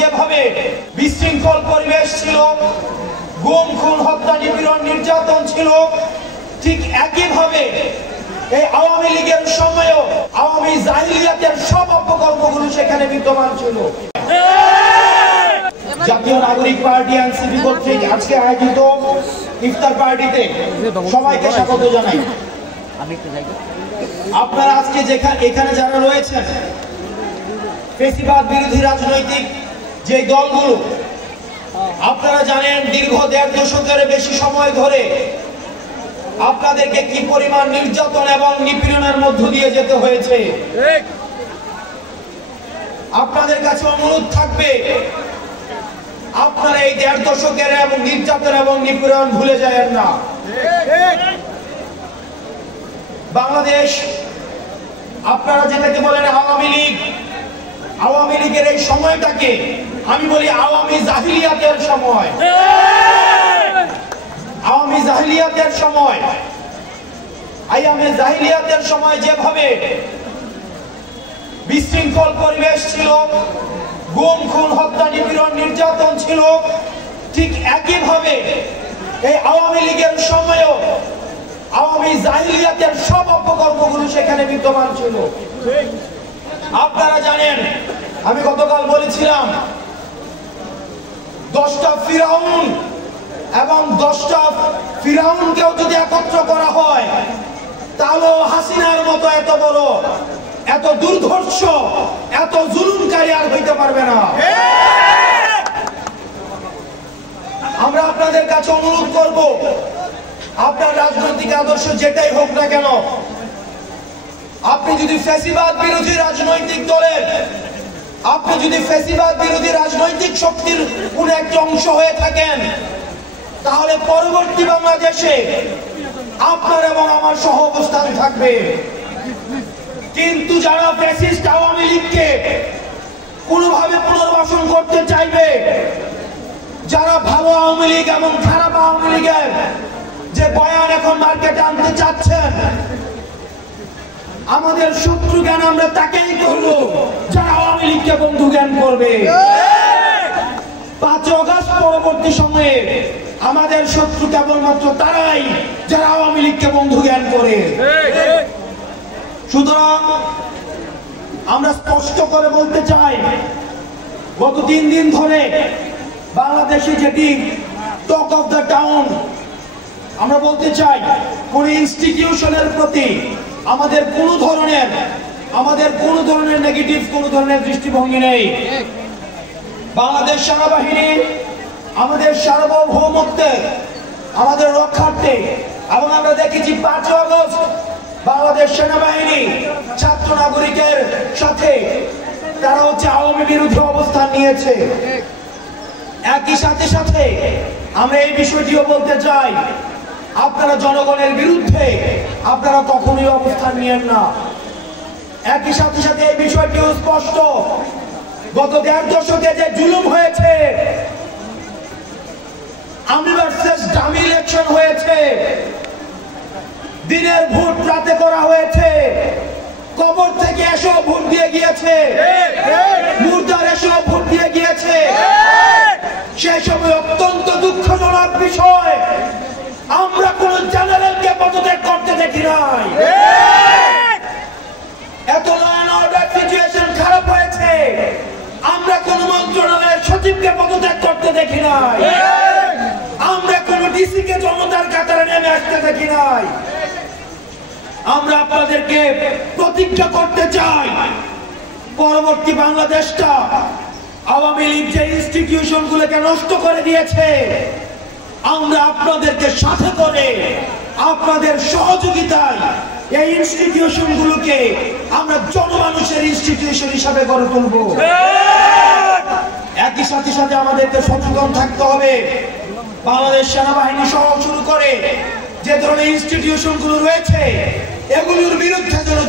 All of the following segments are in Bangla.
যেভাবে বিশৃঙ্খল পরিবেশ ছিল, গুম খুন হত্যা নিপীড়ন নির্যাতন ছিল, ঠিক একইভাবে এই আওয়ামী লীগের সময়ও আওয়ামী জাহিলিয়াতের সব অপকর্মগুলো সেখানে বিদ্যমান ছিল। জাতীয় নাগরিক পার্টি এনসিপি কর্তৃক আজকে আয়োজিত ইফতার পার্টিতে সবাইকে স্বাগত জানাই। আপনারা আজকে এখানে যারা রয়েছেন, ফ্যাসিবাদ বিরোধী রাজনৈতিক যে দলগুলো, আপনারা জানেন দীর্ঘ ১.৫ দশকের বেশি সময় ধরে আপনাদেরকে কি পরিমাণ নির্যাতন এবং নিপীড়নের মধ্য দিয়ে যেতে হয়েছে। আপনাদের কাছে অনুরোধ থাকবে, আপনারা এই ১.৫ দশকের এবং নির্যাতন এবং নিপীড়ন ভুলে যাবেন না। বাংলাদেশ, আপনারা যেটাকে বলেন আওয়ামী লীগ, আওয়ামী লীগের এই সময়টাকে আমি বলি আওয়ামী জাহিলিয়াতের সময়। আওয়ামী জাহিলিয়াতের সময়, আওয়ামী জাহিলিয়াতের সময় যেভাবে বিশৃঙ্খল পরিবেশ ছিল, গুম খুন হত্যা নিপীড়ন নির্যাতন ছিল, ঠিক একইভাবে এই আওয়ামী লীগের সময়ও আওয়ামী জাহিলিয়াতের সব অপকর্মগুলো সেখানে বিদ্যমান ছিল। আপনারা জানেন, আমি গতকাল বলেছিলাম 10টা ফিরাউন এবং 10টা ফিরাউনকেও যদি একত্র করা হয়, তাহলেও হাসিনার মতো এত বড়, এত দুর্ধর্ষ, এত জুলুমকারী আর হইতে পারবে না। আমরা আপনাদের কাছে অনুরোধ করব, আপনার রাজনৈতিক আদর্শ যেটাই হোক না কেন, আপনি যদি ফ্যাসিবাদ বিরোধী রাজনৈতিক দলের, আপনি যদি ফ্যাসিবাদ বিরোধী রাজনৈতিক শক্তির কোন একটা অংশ হয়ে থাকেন, তাহলে পরবর্তী বাংলাদেশে আপনার এবং আমার সহ অবস্থান থাকবে। কিন্তু যারা ফ্যাসিস্ট আওয়ামী লীগকে কোনোভাবে পুনর্বাসন করতে চাইবে, যারা ভালো আওয়ামী লীগ এবং খারাপ আওয়ামী লীগের যে বয়ান এখন মার্কেটে আনতে চাচ্ছেন, আমাদের শত্রু জ্ঞান আমরা তাকেই করব যারা আওয়ামী লীগকে বন্ধু জ্ঞান করবে। 5 আগস্ট পরবর্তী সময়ে আমাদের শত্রু কেবলমাত্র তারাই যারা আওয়ামী লীগকে বন্ধু জ্ঞান করে। সুতরাং আমরা স্পষ্ট করে বলতে চাই, গত 3 দিন ধরে বাংলাদেশে যেটি টক অফ দ্য টাউন, আমরা বলতে চাই কোন ইনস্টিটিউশনের প্রতি আমাদের কোন ধরনের নেগেটিভ কোন ধরনের দৃষ্টিভঙ্গি নেই। বাংলাদেশ সেনাবাহিনী আমাদের সার্বভৌমত্বের, আমাদের রক্ষার্থে, এবং আমরা দেখেছি 5 আগস্ট বাংলাদেশ সেনাবাহিনী ছাত্র নাগরিকের সাথে তারা আওয়ামী বিরোধী অবস্থান নিয়েছে। একই সাথে আমরা এই বিষয়টিও বলতে চাই, আপনারা জনগণের বিরুদ্ধে আপনারা কখনোই অবস্থান নিয়েন না। একই সাথে এই বিষয়টিও স্পষ্ট, গত 1.5 দশকে যে জুলুম হয়েছে, আমি ভার্সেস ডামি ইলেকশন হয়েছে, দিনের ভোট রাতে করা হয়েছে, কবর থেকে এসেও ভোট দিয়ে গিয়েছে, মুর্দার এসেও ভোট দিয়ে গিয়েছে। সেই সময় অত্যন্ত দুঃখজনক বিষয়, আমরা কোন জেনারেলকে পদত্যাগ করতে দেখি নাই। এত ল অ্যান্ড অর্ডার সিচুয়েশন খারাপ হয়েছে, আমরা কোন মন্ত্রণালয়ের সচিবকে পদত্যাগ করতে দেখি নাই। আমরা কোন ডিসি কে জনতার কাতারে নেমে আসতে দেখি নাই। আমরা আপনাদেরকে প্রতিজ্ঞা করতে চাই, পরবর্তী বাংলাদেশটা আওয়ামী লীগ যে ইনস্টিটিউশন গুলোকে নষ্ট করে দিয়েছে, আমরা আপনাদেরকে সাথে করে আপনাদের সহযোগিতায় এই ইনস্টিটিউশন গুলোকে আমরা জনমানুষের ইনস্টিটিউশন হিসাবে গড়ে তুলব। একই সাথে আমাদেরকে সচেতন থাকতে হবে, বাংলাদেশ সেনাবাহিনী সহ শুরু করে যে ধরনের ইনস্টিটিউশন গুলো রয়েছে, এগুলোর বিরুদ্ধে যেন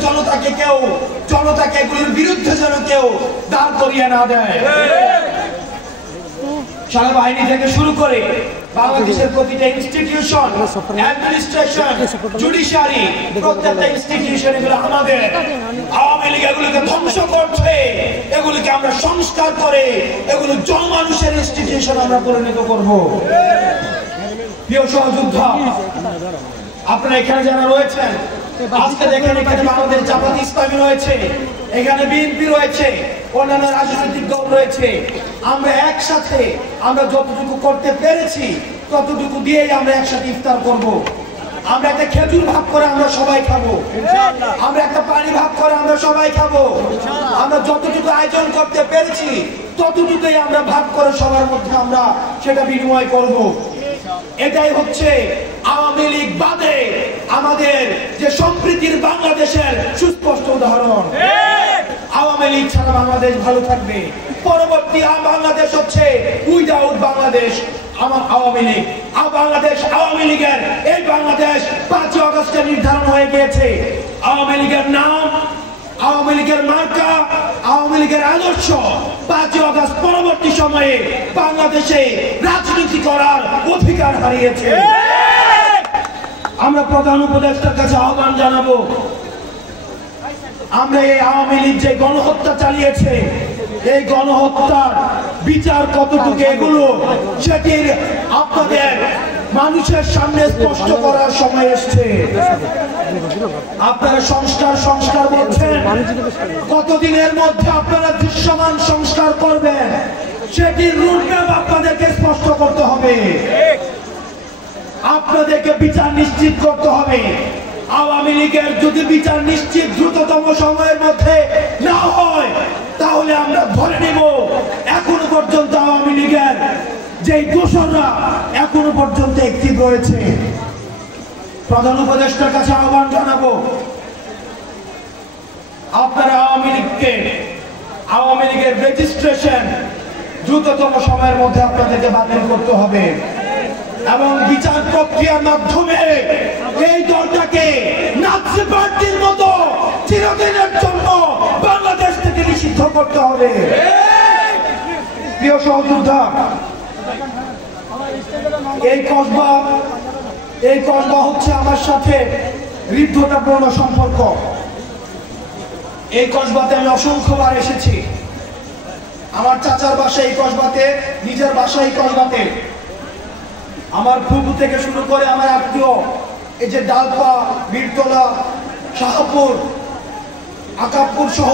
জনতাকে এগুলোর বিরুদ্ধে যেন কেউ দাঁড় করিয়ে না দেয়। সেনাবাহিনী থেকে শুরু করে বাংলাদেশের প্রতিটা ইনস্টিটিউশন, অ্যাডমিনিস্ট্রেশন, জুডিশিয়ারি, প্রত্যেকটা ইনস্টিটিউশন এগুলো আমাদের। আওয়ামী লীগ এগুলোকে ধ্বংস করছে, এগুলোকে আমরা সংস্কার করে এগুলো জনমানুষের ইনস্টিটিউশন আমরা পরিণত করব। প্রিয় সহযোদ্ধা, আপনারা এখানে যারা রয়েছেন, আজকে দেখেন এখানে বাংলাদেশ জামাত ইসলামী রয়েছে, এখানে বিএনপি রয়েছে, অন্যান্য রাজনৈতিক দল রয়েছে। আমরা একসাথে আমরা যতটুকু করতে পেরেছি ততটুকু দিয়েই আমরা একসাথে ইফতার করব। আমরা একটা খেজুর ভাগ করে আমরা সবাই খাবো, আমরা একটা পানি ভাগ করে আমরা সবাই খাবো। আমরা যতটুকু আয়োজন করতে পেরেছি ততটুকুই আমরা ভাগ করে সবার মধ্যে আমরা সেটা বিনিময় করব। এটাই হচ্ছে আওয়ামী লীগ বাদে আমাদের যে সম্প্রীতির বাংলাদেশের সুস্পষ্ট উদাহরণ। আওয়ামী লীগ ছাড়া বাংলাদেশ ভালো থাকবে। পরবর্তী বাংলাদেশ হচ্ছে উইদাউট বাংলাদেশ আওয়ামী লীগ। বাংলাদেশ আওয়ামী লীগের এই বাংলাদেশ 5 আগস্টে নির্ধারণ হয়ে গিয়েছে। আওয়ামী লীগের নাম, আওয়ামী লীগের মার্কা, আওয়ামী লীগের আদর্শ 5 আগস্ট পরবর্তী সময়ে বাংলাদেশে রাজনীতি করার অধিকার হারিয়েছে। আমরা প্রধান উপদেষ্টার কাছে আহ্বান জানাবো, আমরা এই আওয়ামী লীগ যে গণহত্যা চালিয়েছে, এই গণহত্যার বিচার কতটুকু এগুলো সেটির আপনাদের মানুষের সামনে স্পষ্ট করার সময় এসছে। আপনারা সংস্কার বলছেন, কতদিনের মধ্যে আপনারা দৃশ্যমান সংস্কার করবেন সেটির রুটম্যাপ আপনাদেরকে স্পষ্ট করতে হবে। আপনাদেরকে বিচার নিশ্চিত করতে হবে। আওয়ামী লীগের যদি বিচার নিশ্চিত দ্রুততম সময়ের মধ্যে না হয় তাহলে আমরা ধরে নেব এখনো পর্যন্ত আওয়ামী লীগের যে দোষররা এখনো পর্যন্ত অ্যাক্টিভ রয়েছে। প্রধান উপদেষ্টার কাছে আহ্বান জানাবো, আপনারা আওয়ামী লীগের রেজিস্ট্রেশন দ্রুততম সময়ের মধ্যে আপনাদেরকে বাতিল করতে হবে এবং বিচার প্রক্রিয়ার মাধ্যমে এই দলটাকে নাৎসি পার্টির মতো চিরদিনের জন্য বাংলাদেশ থেকে নিষিদ্ধ করতে হবে। প্রিয় সহযোদ্ধা, এই কসবা হচ্ছে আমার সাথে হৃদ্যতাপূর্ণ সম্পর্ক। এই কসবাতে আমি অসংখ্যবার এসেছি। আমার চাচার বাসা এই কসবাতে, নিজের বাসা এই কসবাতে। আমার ফুফু থেকে শুরু করে আমার আত্মীয় এই যে ডালপা, বীরতলা, শাহপুর, আকাবপুর সহ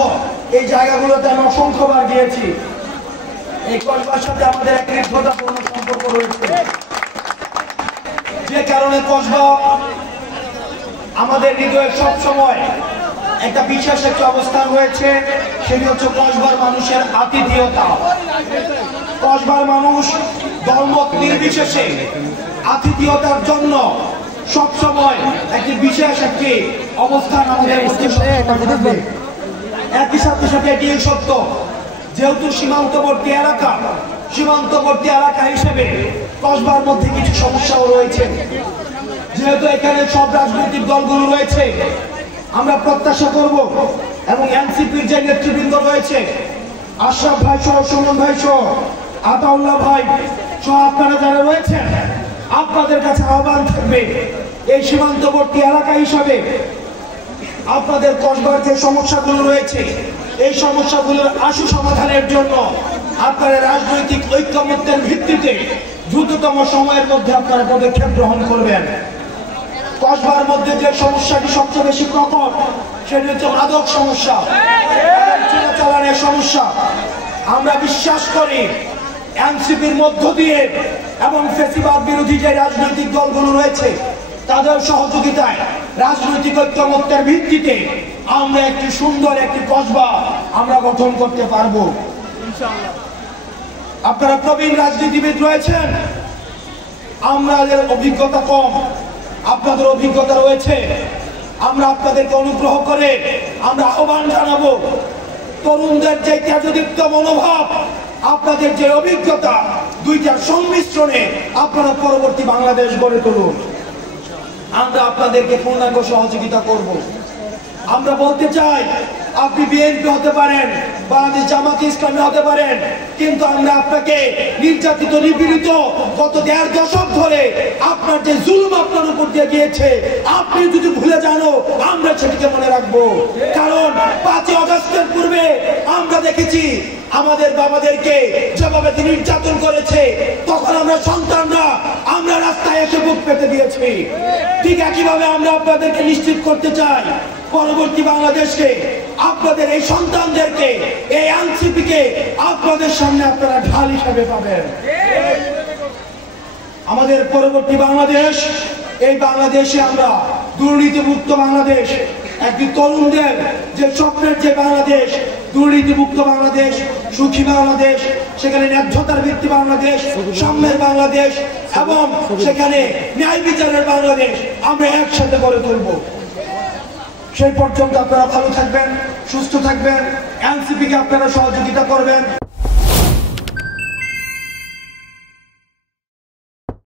এই জায়গাগুলোতে আমি অসংখ্যবার গিয়েছি। এই কসবার সাথে আমাদের এক হৃদ্যতাপূর্ণ সম্পর্ক রয়েছে, যে কারণে কসবা আমাদের হৃদয়ে সবসময় একটা বিশেষ একটা অবস্থান রয়েছে। সেটি হচ্ছে কসবার মানুষের আতিথেয়তা। কসবার মানুষ ধর্মমত নির্বিশেষে আতিথেয়তার জন্য সবসময় একটি বিশেষ একটি অবস্থান আমাদের মধ্যে থাকবে। একই সাথে সাথে এটি সত্য, যেহেতু সীমান্তবর্তী এলাকা হিসেবে কসবার মধ্যে কিছু সমস্যাও রয়েছে। যেহেতু এখানে সব রাজনৈতিক দলগুলো রয়েছে, আমরা প্রত্যাশা করব এবং এনসিপির যে নেতৃবৃন্দ রয়েছে, আশরাফ ভাই সহ, সুমন ভাই সহ, আতাউল্লাহ ভাই সহ আপনারা যারা রয়েছেন, আপনাদের কাছে আহ্বান থাকবে এই সীমান্তবর্তী এলাকা হিসাবে আপনাদের কসবার যে সমস্যাগুলো রয়েছে, এই সমস্যাগুলোর আশু সমাধানের জন্য আপনারা রাজনৈতিক ঐক্যমত্যের ভিত্তিতে দ্রুততম সময়ের মধ্যে আপনারা পদক্ষেপ গ্রহণ করবেন। কসবার মধ্যে যে সমস্যাটি সবচেয়ে বেশি প্রকট সেটি হচ্ছে মাদক সমস্যা, চোরাচালানের সমস্যা। আমরা বিশ্বাস করি এনসিপির মধ্য দিয়ে এবং ফ্যাসিবাদ বিরোধী যে রাজনৈতিক দলগুলো রয়েছে তাদের সহযোগিতায় রাজনৈতিক ঐক্যমত্যের ভিত্তিতে আমরা একটি সুন্দর একটি কসবা আমরা গঠন করতে পারবো। আপনারা প্রবীণ রাজনীতিবিদ রয়েছেন, আমাদের অভিজ্ঞতা কম, আপনাদের অভিজ্ঞতা রয়েছে। আমরা আপনাদেরকে অনুগ্রহ করে আমরা আহ্বান জানাবো, তরুণদের যে তেজদীপ্ত মনোভাব, আপনাদের যে অভিজ্ঞতা, দুইটার সংমিশ্রণে আপনারা পরবর্তী বাংলাদেশ গড়ে তুলুন। আমরা আপনাদেরকে পূর্ণাঙ্গ সহযোগিতা করব। আমরা বলতে চাই আপনি বিএনপি হতে পারেন, বাংলাদেশ জামাত ইসলামী হতে পারেন, কিন্তু আমরা আপনাকে নির্যাতিত নিপীড়িত গত 1.5 দশক ধরে আপনার যে জুলুম আপনার উপর দিয়ে গিয়েছে, আপনি যদি ভুলে জানো আমরা সেটিকে মনে রাখবো। কারণ 5 আগস্টের পূর্বে আমরা দেখেছি আমাদের বাবাদেরকে যেভাবে নির্যাতন করেছে, তখন আমরা সন্তানরা আমরা রাস্তায় এসে বুক পেতে দিয়েছি। ঠিক একইভাবে আমরা আপনাদেরকে নিশ্চিত করতে চাই, পরবর্তী বাংলাদেশকে আপনাদের এই সন্তানদেরকে, এই এনসিপিকে আপনাদের সামনে আপনারা ঢাল হিসাবে পাবেন। আমাদের পরবর্তী বাংলাদেশ, এই বাংলাদেশে আমরা দুর্নীতিমুক্ত বাংলাদেশ, একটি তরুণদের যে স্বপ্নের যে বাংলাদেশ, দুর্নীতিমুক্ত বাংলাদেশ, সুখী বাংলাদেশ, সেখানে ন্যায্যতার ভিত্তি বাংলাদেশ, সাম্যের বাংলাদেশ এবং সেখানে ন্যায় বিচারের বাংলাদেশ আমরা একসাথে গড়ে তুলব। সেই পর্যন্ত আপনারা ভালো থাকবেন, সুস্থ থাকবেন, এনসিপিকে আপনারা সহযোগিতা করবেন।